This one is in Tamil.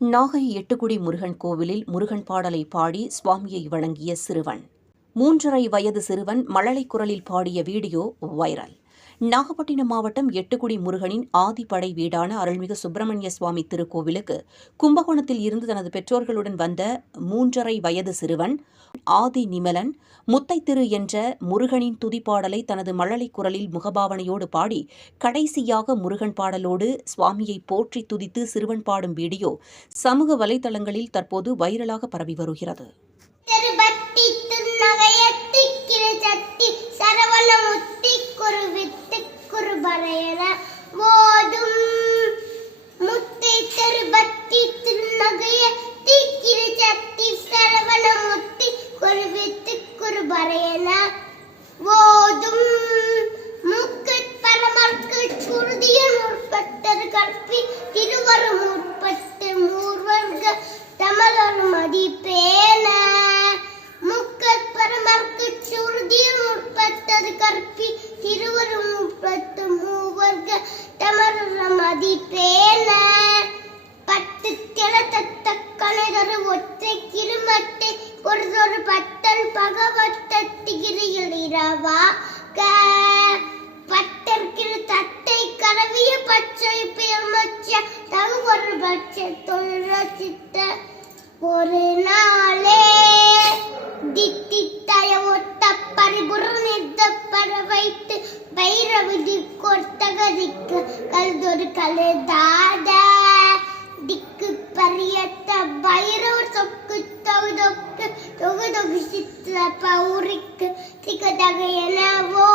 நாகை எட்டுக்குடி முருகன் கோவிலில் முருகன் பாடலை பாடி சுவாமியை வணங்கிய சிறுவன். 3½ வயது சிறுவன் மழலை குரலில் பாடிய வீடியோ வைரல். நாகப்பட்டினம் மாவட்டம் எட்டுக்குடி முருகனின் ஆதிப்படை வீடான அருள்மிகு சுப்பிரமணிய சுவாமி திருக்கோவிலுக்கு கும்பகோணத்தில் இருந்து தனது பெற்றோர்களுடன் வந்த 3½ வயது சிறுவன் ஆதி நிமலன் முத்தைத்திரு என்ற முருகனின் துதிப்பாடலை தனது மழலை குரலில் முகபாவனையோடு பாடி கடைசியாக முருகன் பாடலோடு சுவாமியை போற்றி துதித்து சிறுவன் பாடும் வீடியோ சமூக வலைதளங்களில் தற்போது வைரலாக பரவி வருகிறது. பட்டு திளத்தத்த கணைதரு ஒற்றை கிருமட்டை பொறுதொரு பத்தன் பகவத்திகிரியில் இரவாக பட்டர்கிரு தட்டை கரவிய பச்சை பெருமச்ச தகுவொரு பட்ச தொழிற்சித்த ஒரு நாளே தித்தித்தய ஒட்ட பரிபுற நிறுத்தப்பட வைத்து பைரவிதி கொர்த்தகதிக்கு கல்தொரு கழுதாத திக்கு பரியத்த பைரவ சொக்கு தொகுதொக்கு தொகுதொகு சித்த பௌரிக்கு திகதக எனவோ